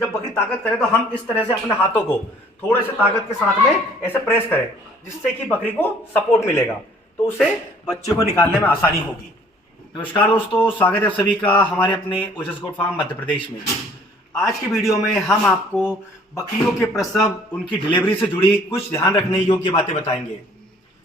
जब बकरी ताकत करे तो हम इस तरह से अपने हाथों को थोड़े से ताकत के साथ में ऐसे प्रेस करें, जिससे कि बकरी को सपोर्ट मिलेगा, तो उसे बच्चे को निकालने में आसानी होगी। नमस्कार दोस्तों, स्वागत है सभी का हमारे अपने ओजस गोट फार्म मध्य प्रदेश में। आज की वीडियो में हम आपको बकरियों के प्रसव, उनकी डिलीवरी से जुड़ी कुछ ध्यान रखने योग्य बातें बताएंगे।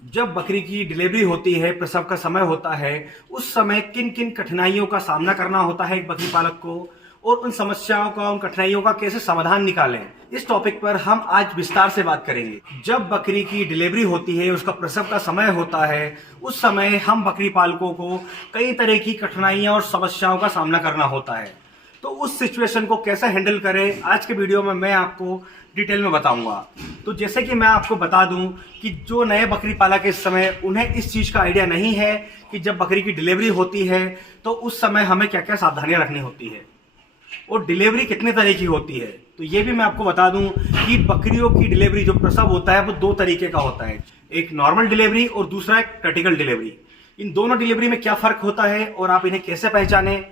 जब बकरी की डिलीवरी होती है, प्रसव का समय होता है, उस समय किन किन कठिनाइयों का सामना करना होता है एक बकरी पालक को, और उन समस्याओं का, उन कठिनाइयों का कैसे समाधान निकालें, इस टॉपिक पर हम आज विस्तार से बात करेंगे। जब बकरी की डिलीवरी होती है, उसका प्रसव का समय होता है, उस समय हम बकरी पालकों को कई तरह की कठिनाइयां और समस्याओं का सामना करना होता है। तो उस सिचुएशन को कैसे हैंडल करें, आज के वीडियो में मैं आपको डिटेल में बताऊंगा। तो जैसे कि मैं आपको बता दूं कि जो नए बकरी पालक इस समय, उन्हें इस चीज़ का आइडिया नहीं है कि जब बकरी की डिलीवरी होती है तो उस समय हमें क्या क्या सावधानियां रखनी होती है और डिलीवरी कितने तरह की होती है। तो ये भी मैं आपको बता दूं कि बकरियों की डिलीवरी, जो प्रसव होता है, वो दो तरीके का होता है, एक नॉर्मल डिलीवरी और दूसरा एक क्रिटिकल डिलीवरी। इन दोनों डिलीवरी में क्या फ़र्क होता है और आप इन्हें कैसे पहचानें,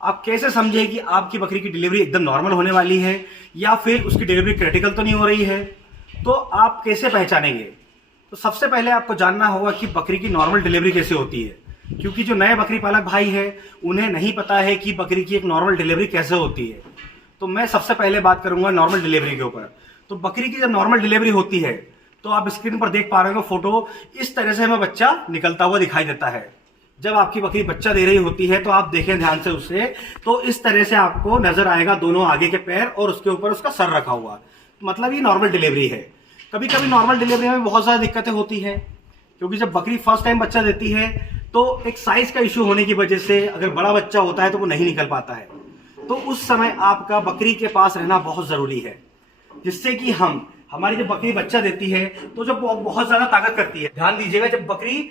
आप कैसे समझे कि आपकी बकरी की डिलीवरी एकदम नॉर्मल होने वाली है या फिर उसकी डिलीवरी क्रिटिकल तो नहीं हो रही है, तो आप कैसे पहचानेंगे। तो सबसे पहले आपको जानना होगा कि बकरी की नॉर्मल डिलीवरी कैसे होती है, क्योंकि जो नए बकरी पालक भाई है उन्हें नहीं पता है कि बकरी की एक नॉर्मल डिलीवरी कैसे होती है। तो मैं सबसे पहले बात करूंगा नॉर्मल डिलीवरी के ऊपर। तो बकरी की जब नॉर्मल डिलीवरी होती है तो आप स्क्रीन पर देख पा रहे हो फोटो, इस तरह से हमें बच्चा निकलता हुआ दिखाई देता है। जब आपकी बकरी बच्चा दे रही होती है तो आप देखें ध्यान से उसे, तो इस तरह से आपको नजर आएगा दोनों आगे के पैर और उसके ऊपर उसका सर रखा हुआ, मतलब ये नॉर्मल डिलीवरी है। कभी कभी नॉर्मल डिलीवरी में बहुत सारी दिक्कतें होती हैं, क्योंकि जब बकरी फर्स्ट टाइम बच्चा देती है तो एक साइज का इश्यू होने की वजह से अगर बड़ा बच्चा होता है तो वो नहीं निकल पाता है। तो उस समय आपका बकरी के पास रहना बहुत जरूरी है, जिससे कि हमारी जब बकरी बच्चा देती है तो जब बहुत ज्यादा ताकत करती है, ध्यान दीजिएगा, जब बकरी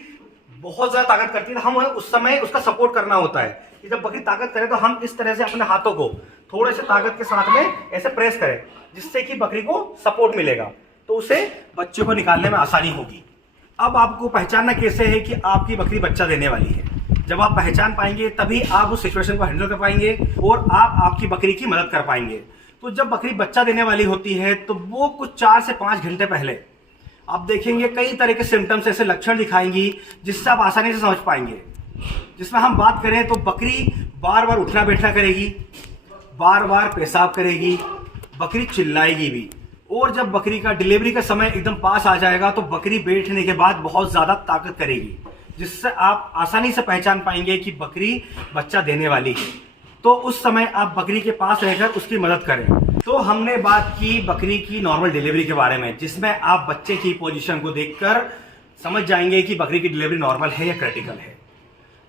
बहुत ज्यादा ताकत करती है तो हमें उस समय उसका सपोर्ट करना होता है कि जब बकरी ताकत करे तो हम इस तरह से अपने हाथों को थोड़े से ताकत के साथ में ऐसे प्रेस करें, जिससे कि बकरी को सपोर्ट मिलेगा, तो उसे बच्चे को निकालने में आसानी होगी। अब आपको पहचानना कैसे है कि आपकी बकरी बच्चा देने वाली है। जब आप पहचान पाएंगे तभी आप उस सिचुएशन को हैंडल कर पाएंगे और आप आपकी बकरी की मदद कर पाएंगे। तो जब बकरी बच्चा देने वाली होती है तो वो कुछ 4 से 5 घंटे पहले आप देखेंगे कई तरह के सिम्टम्स, ऐसे लक्षण दिखाएंगी जिससे आप आसानी से समझ पाएंगे। जिसमें हम बात करें तो बकरी बार बार उठना बैठना करेगी, बार बार पेशाब करेगी, बकरी चिल्लाएगी भी, और जब बकरी का डिलीवरी का समय एकदम पास आ जाएगा तो बकरी बैठने के बाद बहुत ज़्यादा ताकत करेगी, जिससे आप आसानी से पहचान पाएंगे कि बकरी बच्चा देने वाली है। तो उस समय आप बकरी के पास रहकर उसकी मदद करें। तो हमने बात की बकरी की नॉर्मल डिलीवरी के बारे में, जिसमें आप बच्चे की पोजीशन को देखकर समझ जाएंगे कि बकरी की डिलीवरी नॉर्मल है या क्रिटिकल है।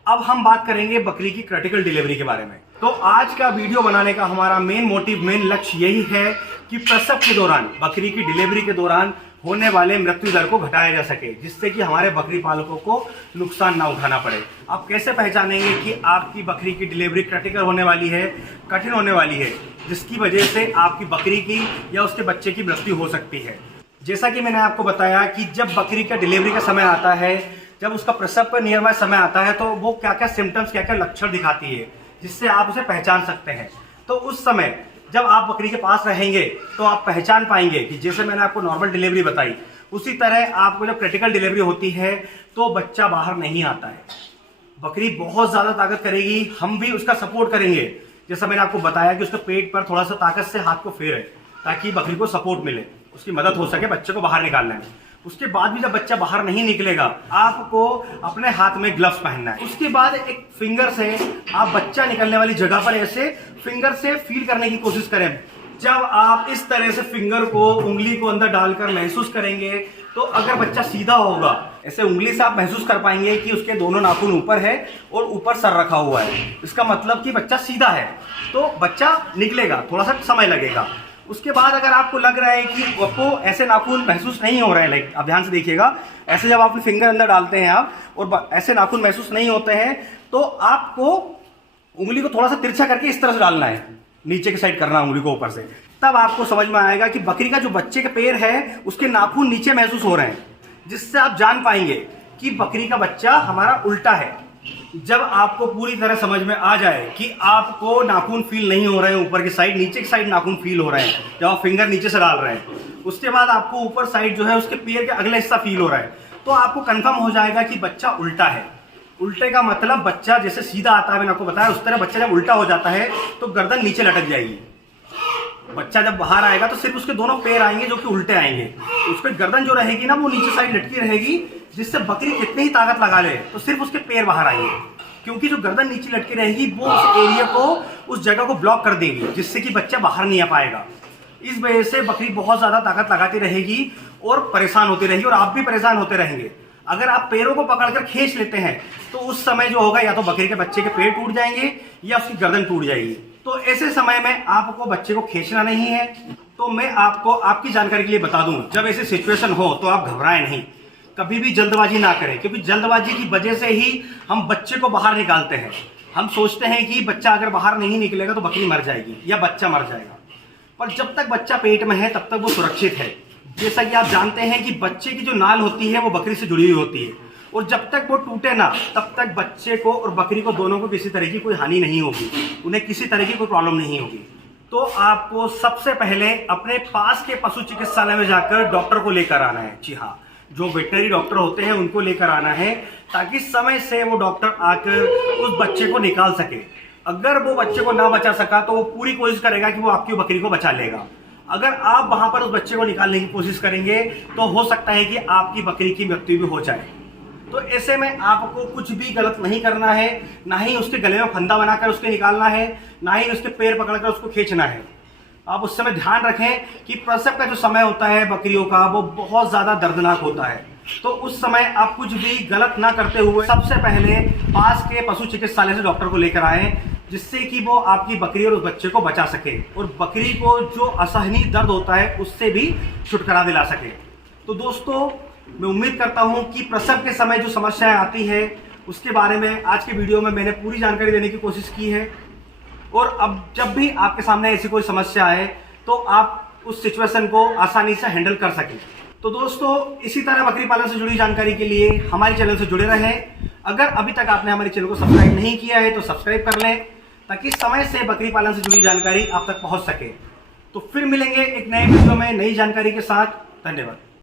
अब हम बात करेंगे बकरी की क्रिटिकल डिलीवरी के बारे में। तो आज का वीडियो बनाने का हमारा मेन मोटिव, मेन लक्ष्य यही है कि प्रसव के दौरान, बकरी की डिलीवरी के दौरान होने वाले मृत्यु दर को घटाया जा सके, जिससे कि हमारे बकरी पालकों को नुकसान ना उठाना पड़े। आप कैसे पहचानेंगे कि आपकी बकरी की डिलीवरी क्रिटिकल होने वाली है, कठिन होने वाली है, जिसकी वजह से आपकी बकरी की या उसके बच्चे की मृत्यु हो सकती है। जैसा कि मैंने आपको बताया कि जब बकरी का डिलीवरी का समय आता है, जब उसका प्रसव का नियर बाय समय आता है, तो वो क्या क्या सिम्टम्स, क्या क्या लक्षण दिखाती है, जिससे आप उसे पहचान सकते हैं। तो उस समय जब आप बकरी के पास रहेंगे तो आप पहचान पाएंगे कि जैसे मैंने आपको नॉर्मल डिलीवरी बताई, उसी तरह आपको जब क्रिटिकल डिलीवरी होती है तो बच्चा बाहर नहीं आता है, बकरी बहुत ज्यादा ताकत करेगी, हम भी उसका सपोर्ट करेंगे। जैसा मैंने आपको बताया कि उसके पेट पर थोड़ा सा ताकत से हाथ को फेरे, ताकि बकरी को सपोर्ट मिले, उसकी मदद हो सके बच्चे को बाहर निकालने में। उसके बाद भी जब बच्चा बाहर नहीं निकलेगा, आपको अपने हाथ में ग्लव्स पहनना है। उसके बाद एक फिंगर से आप बच्चा निकलने वाली जगह पर ऐसे फिंगर से फील करने की कोशिश करें। जब आप इस तरह से फिंगर को, उंगली को अंदर डालकर महसूस करेंगे, तो अगर बच्चा सीधा होगा, ऐसे उंगली से आप महसूस कर पाएंगे कि उसके दोनों नाखून ऊपर है और ऊपर सर रखा हुआ है, इसका मतलब कि बच्चा सीधा है, तो बच्चा निकलेगा, थोड़ा सा समय लगेगा। उसके बाद अगर आपको लग रहा है कि आपको ऐसे नाखून महसूस नहीं हो रहे हैं, लाइक आप ध्यान से देखिएगा, ऐसे जब आप फिंगर अंदर डालते हैं आप और ऐसे नाखून महसूस नहीं होते हैं, तो आपको उंगली को थोड़ा सा तिरछा करके इस तरह से डालना है, नीचे की साइड करना उंगली को ऊपर से, तब आपको समझ में आएगा कि बकरी का जो बच्चे के पैर है उसके नाखून नीचे महसूस हो रहे हैं, जिससे आप जान पाएंगे कि बकरी का बच्चा हमारा उल्टा है। जब आपको पूरी तरह समझ में आ जाए कि आपको नाखून फील नहीं हो रहे हैं, ऊपर की साइड नीचे की साइड नाखून फील हो रहे हैं, जब आप फिंगर नीचे से डाल रहे हैं, उसके बाद आपको ऊपर साइड जो है उसके पैर के अगला हिस्सा फील हो रहा है, तो आपको कंफर्म हो जाएगा कि बच्चा उल्टा है। उल्टे का मतलब बच्चा जैसे सीधा आता है, मैंने आपको बताया, उस तरह बच्चा जब उल्टा हो जाता है तो गर्दन नीचे लटक जाएगी। बच्चा जब बाहर आएगा तो सिर्फ उसके दोनों पैर आएंगे जो कि उल्टे आएंगे, उसकी गर्दन जो रहेगी ना वो नीचे साइड लटकी रहेगी, जिससे बकरी कितनी ही ताकत लगा ले तो सिर्फ उसके पैर बाहर आएंगे, क्योंकि जो गर्दन नीचे लटकी रहेगी वो उस एरिया को, उस जगह को ब्लॉक कर देगी, जिससे कि बच्चा बाहर नहीं आ पाएगा। इस वजह से बकरी बहुत ज्यादा ताकत लगाती रहेगी और परेशान होती रहेगी, और आप भी परेशान होते रहेंगे। अगर आप पैरों को पकड़कर खींच लेते हैं तो उस समय जो होगा या तो बकरी के बच्चे के पैर टूट जाएंगे या उसकी गर्दन टूट जाएगी। तो ऐसे समय में आपको बच्चे को खींचना नहीं है। तो मैं आपको आपकी जानकारी के लिए बता दूं, जब ऐसी सिचुएशन हो तो आप घबराएं नहीं, कभी भी जल्दबाजी ना करें, क्योंकि जल्दबाजी की वजह से ही हम बच्चे को बाहर निकालते हैं। हम सोचते हैं कि बच्चा अगर बाहर नहीं निकलेगा तो बकरी मर जाएगी या बच्चा मर जाएगा, पर जब तक बच्चा पेट में है तब तक वो सुरक्षित है। जैसा कि आप जानते हैं कि बच्चे की जो नाल होती है वो बकरी से जुड़ी हुई होती है, और जब तक वो टूटे ना तब तक बच्चे को और बकरी को दोनों को किसी तरह की कोई हानि नहीं होगी, उन्हें किसी तरह की कोई प्रॉब्लम नहीं होगी। तो आपको सबसे पहले अपने पास के पशु चिकित्सालय में जाकर डॉक्टर को लेकर आना है। जी हाँ, जो वेटनरी डॉक्टर होते हैं उनको लेकर आना है, ताकि समय से वो डॉक्टर आकर उस बच्चे को निकाल सके। अगर वो बच्चे को ना बचा सका तो वो पूरी कोशिश करेगा कि वो आपकी बकरी को बचा लेगा। अगर आप वहां पर उस बच्चे को निकालने की कोशिश करेंगे तो हो सकता है कि आपकी बकरी की मृत्यु भी हो जाए। तो ऐसे में आपको कुछ भी गलत नहीं करना है, ना ही उसके गले में फंदा बनाकर उसके निकालना है, ना ही उसके पैर पकड़कर उसको खींचना है। आप उस समय ध्यान रखें कि प्रसव का जो समय होता है बकरियों का वो बहुत ज्यादा दर्दनाक होता है। तो उस समय आप कुछ भी गलत ना करते हुए सबसे पहले पास के पशु चिकित्सालय से डॉक्टर को लेकर आए, जिससे कि वो आपकी बकरी और उस बच्चे को बचा सके और बकरी को जो असहनीय दर्द होता है उससे भी छुटकारा दिला सके। तो दोस्तों, मैं उम्मीद करता हूं कि प्रसव के समय जो समस्याएं आती है उसके बारे में आज के वीडियो में मैंने पूरी जानकारी देने की कोशिश की है, और अब जब भी आपके सामने ऐसी कोई समस्या आए तो आप उस सिचुएशन को आसानी से हैंडल कर सकें। तो दोस्तों, इसी तरह बकरी पालन से जुड़ी जानकारी के लिए हमारे चैनल से जुड़े रहें। अगर अभी तक आपने हमारे चैनल को सब्सक्राइब नहीं किया है तो सब्सक्राइब कर लें, ताकि समय से बकरी पालन से जुड़ी जानकारी आप तक पहुंच सके। तो फिर मिलेंगे एक नए वीडियो में नई जानकारी के साथ। धन्यवाद।